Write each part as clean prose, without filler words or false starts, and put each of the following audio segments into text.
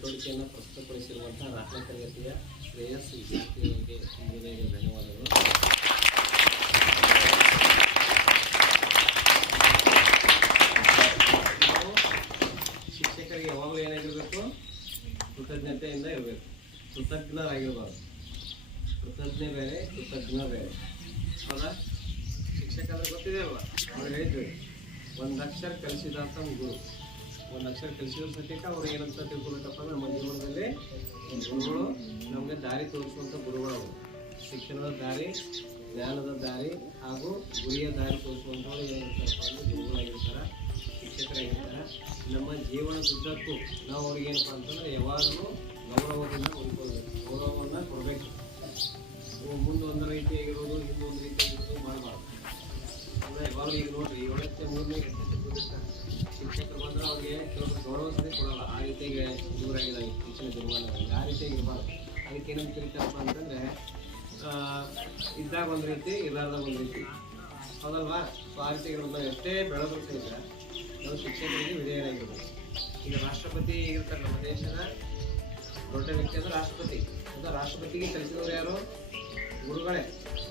ಚಟುವಟಿಕೆಯನ್ನು ಪ್ರಸ್ತುತಪಡಿಸಿರುವಂತಹ 4ನೇ ತರಗತಿಯ ಶ್ರೇಯಸ್ ವಿದ್ಯಾರ್ಥಿಗಳಿಗೆ ಇಂಜಿನಿಯರಿಂಗ್ ಧನ್ಯವಾದಗಳು. ನಾವು ಶಿಕ್ಷಕರಿಗೆ ಯಾವಾಗಲೂ ಏನಾಗಿರಬೇಕು? ಕೃತಜ್ಞತೆಯಿಂದ ಇರಬೇಕು, ಕೃತಜ್ಞರಾಗಿರಬಾರ್ದು. ಕೃತಜ್ಞೆ ಬೇರೆ, ಕೃತಜ್ಞ ಬೇರೆ. ಹೌದಾ? ಶಿಕ್ಷಕ ಅಂದ್ರೆ ಗೊತ್ತಿದೆ ಅಲ್ವಾ? ಅವ್ರು ಹೇಳಿದ್ರು, ಒಂದು ಅಕ್ಷರ ಕಲಿಸಿದಾತ ಗುರು. ಒಂದು ಅಕ್ಷರ ಕಲಿಸಿದ ಸತ್ಯಕ್ಕೆ ಅವ್ರು ಏನಂತ ತಿಳ್ಕೊಬೇಕಪ್ಪ ಅಂದ್ರೆ, ನಮ್ಮ ಜೀವನದಲ್ಲಿ ಗುರುಗಳು ನಮಗೆ ದಾರಿ ತೋರಿಸುವಂಥ ಗುರುಗಳು ಅವರು. ಶಿಕ್ಷಣದ ದಾರಿ, ಜ್ಞಾನದ ದಾರಿ ಹಾಗೂ ಗುರಿಯ ದಾರಿ ತೋರಿಸುವಂಥವ್ರು ಏನಿರ್ತಾರಪ್ಪ ಅಂದ್ರೆ ಗುರುಗಳಾಗಿರ್ತಾರೆ, ಶಿಕ್ಷಕರಾಗಿರ್ತಾರೆ. ನಮ್ಮ ಜೀವನದುದ್ದಕ್ಕೂ ನಾವು ಅವ್ರಿಗೆ ಏನಪ್ಪ ಅಂತಂದ್ರೆ ಯಾವಾಗಲೂ ಗೌರವದಿಂದ ಉಳ್ಕೊಳ್ಬೇಕು, ಗೌರವವನ್ನು ಕೊಡಬೇಕು. ಮುಂದೆ ಒಂದು ರೀತಿಯಾಗಿರೋದು, ಇನ್ನೊಂದು ರೀತಿಯಾಗಿರೋದು ಮಾಡಬಾರ್ದು. ಅಂದರೆ ಯಾವಾಗಲೂ ಈಗ ನೋಡ್ರಿ, 7ನೇ 3ನೇ 8ನೇ ಶಿಕ್ಷಕರು ಬಂದ್ರೆ ಅವ್ರಿಗೆ ಕೆಲವೊಂದು ಗೌರವ ಸರಿ ಕೊಡಲ್ಲ. ಆ ರೀತಿಗೆ ದೂರಾಗಿದ್ದಾವೆ ಶಿಕ್ಷಣ ಜೀವನದಲ್ಲಿ. ಆ ರೀತಿಯಾಗಿ ಇರಬಾರ್ದು. ಅದಕ್ಕೆ ಏನಂತ ಕರಿತಾರಪ್ಪ ಅಂತಂದರೆ, ಇದ್ದಾಗ ಒಂದು ರೀತಿ, ಇರಲಾರ್ದಾಗ ಒಂದು ರೀತಿ. ಹೌದಲ್ವಾ? ಸೊ ಆ ರೀತಿ ಇರೋದು. ನಾವು ಎಷ್ಟೇ ಬೆಳೆದ್ರು ಸಹಿತ ನಾವು ಶಿಕ್ಷಕರಿಗೆ ವಿಧೇಯರಾಗಿರ್ಬೋದು. ಈಗ ರಾಷ್ಟ್ರಪತಿ ಇರ್ತಾರೆ ನಮ್ಮ ದೇಶದ ದೊಡ್ಡ ವ್ಯಕ್ತಿ ಅಂದರೆ ರಾಷ್ಟ್ರಪತಿ. ಹೌದಾ? ರಾಷ್ಟ್ರಪತಿಗೆ ಕಲಿಸಿದವರು ಯಾರು? ಗುರುಗಳೇ.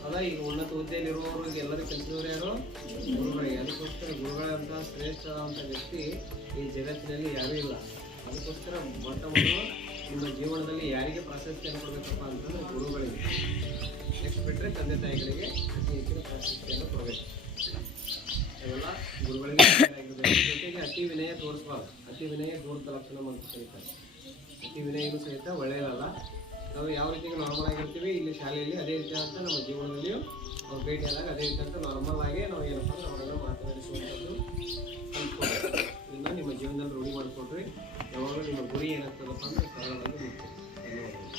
ಹೌದಾ? ಈಗ ಉನ್ನತ ಹುದ್ದೆಯಲ್ಲಿರುವವರಿಗೆ ಎಲ್ಲರಿಗೂ ಕಲಿಸಿದವರು ಯಾರು? ಗುರುಗಳಿಗೆ. ಅದಕ್ಕೋಸ್ಕರ ಗುರುಗಳಂಥ ಶ್ರೇಷ್ಠವಾದಂಥ ವ್ಯಕ್ತಿ ಈ ಜಗತ್ತಿನಲ್ಲಿ ಯಾರೂ ಇಲ್ಲ. ಅದಕ್ಕೋಸ್ಕರ ಮೊಟ್ಟ ಮೊದಲು ನಿಮ್ಮ ಜೀವನದಲ್ಲಿ ಯಾರಿಗೆ ಪ್ರಾಶಸ್ತ್ಯವನ್ನು ಕೊಡಬೇಕಪ್ಪ ಅಂತಂದರೆ ಗುರುಗಳಿಗೆ. ನೆಕ್ಸ್ಟ್ ಬಿಟ್ಟರೆ ತಂದೆ ತಾಯಿಗಳಿಗೆ ಅತಿ ಹೆಚ್ಚಿನ ಪ್ರಾಶಸ್ತ್ಯವನ್ನು ಕೊಡಬೇಕು. ಅವೆಲ್ಲ ಗುರುಗಳಿಗೆ ಆಗಿರಬೇಕು. ಜೊತೆಗೆ ಅತಿ ವಿನಯ ತೋರಿಸಬಾರ್ದು. ಅತಿ ವಿನಯ ದೂರದ ಲಕ್ಷಣ ಅಂತ ಕರೀತಾರೆ. ಅತಿ ವಿನಯನೂ ಸಹಿತ ಒಳ್ಳೆಯದಲ್ಲ. ನಾವು ಯಾವ ರೀತಿಗೆ ನಾರ್ಮಲ್ ಆಗಿರ್ತೀವಿ ಇಲ್ಲಿ ಶಾಲೆಯಲ್ಲಿ, ಅದೇ ರೀತಿ ಅಂತ ನಮ್ಮ ಜೀವನದಲ್ಲಿಯೂ ಅವ್ರು ಭೇಟಿಯಾದಾಗ ಅದೇ ರೀತಿ ಅಂತ ನಾರ್ಮಲ್ ಆಗಿ ನಾವು ಏನಪ್ಪ ಅಂದ್ರೆ ಅವರೆಲ್ಲ ಮಾತನಾಡಿಸುವಂಥದ್ದು ಕಲ್ತ್ಕೊಳ್ಬೇಕು. ಇದನ್ನು ನಿಮ್ಮ ಜೀವನದಲ್ಲಿ ರೂಢಿ ಮಾಡಿಕೊಡ್ರಿ. ಯಾವಾಗಲೂ ನಿಮ್ಮ ಗುರಿ ಏನಾಗ್ತದಪ್ಪ ಅಂದರೆ ಸರಳವಾಗಿ ಮುಖ್ಯ. ಧನ್ಯವಾದಗಳು.